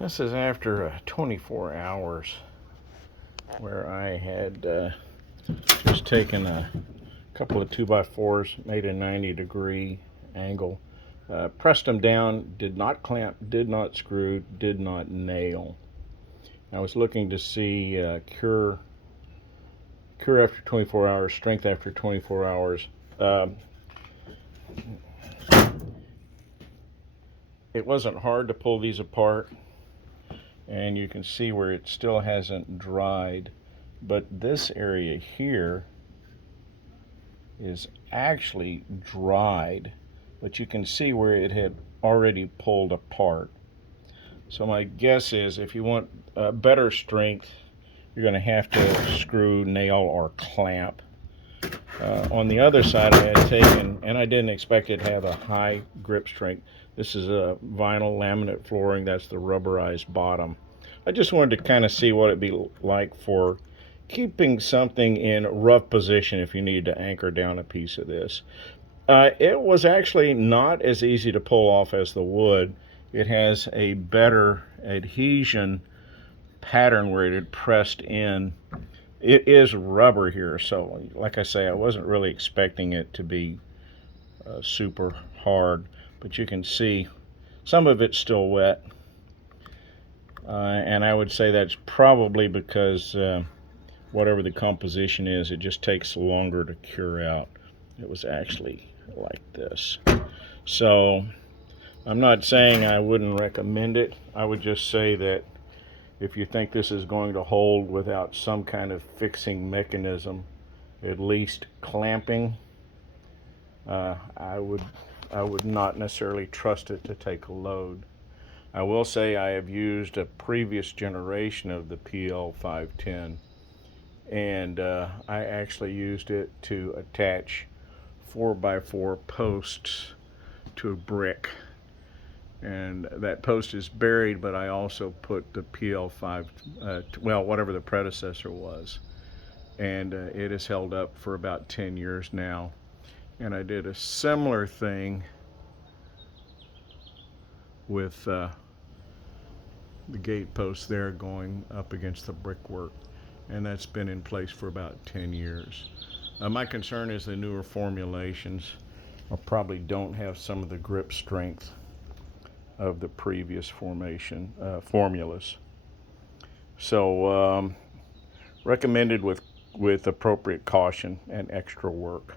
This is after 24 hours where I had just taken a couple of 2x4s, made a 90-degree angle, pressed them down, did not clamp, did not screw, did not nail. I was looking to see cure after 24 hours, strength after 24 hours. It wasn't hard to pull these apart, and you can see where it still hasn't dried, but this area here is actually dried, but you can see where it had already pulled apart. So my guess is if you want better strength, you're going to have to screw, nail, or clamp. On the other side, I had taken, and I didn't expect it to have a high grip strength. This is a vinyl laminate flooring. That's the rubberized bottom. I just wanted to kind of see what it'd be like for keeping something in rough position if you need to anchor down a piece of this. It was actually not as easy to pull off as the wood. It has a better adhesion pattern where it had pressed in. It is rubber here, so like I say, I wasn't really expecting it to be super hard, but you can see some of it's still wet, and I would say that's probably because whatever the composition is, it just takes longer to cure out. It was actually like this. So I'm not saying I wouldn't recommend it. I would just say that if you think this is going to hold without some kind of fixing mechanism, at least clamping, I would not necessarily trust it to take a load. I will say I have used a previous generation of the PL 510, and I actually used it to attach 4x4 posts to a brick. And that post is buried, but I also put the PL5, well, whatever the predecessor was, and it has held up for about 10 years now. And I did a similar thing with the gate post there going up against the brickwork, and that's been in place for about 10 years. My concern is the newer formulations probably don't have some of the grip strength of the previous formulas. So recommended with appropriate caution and extra work.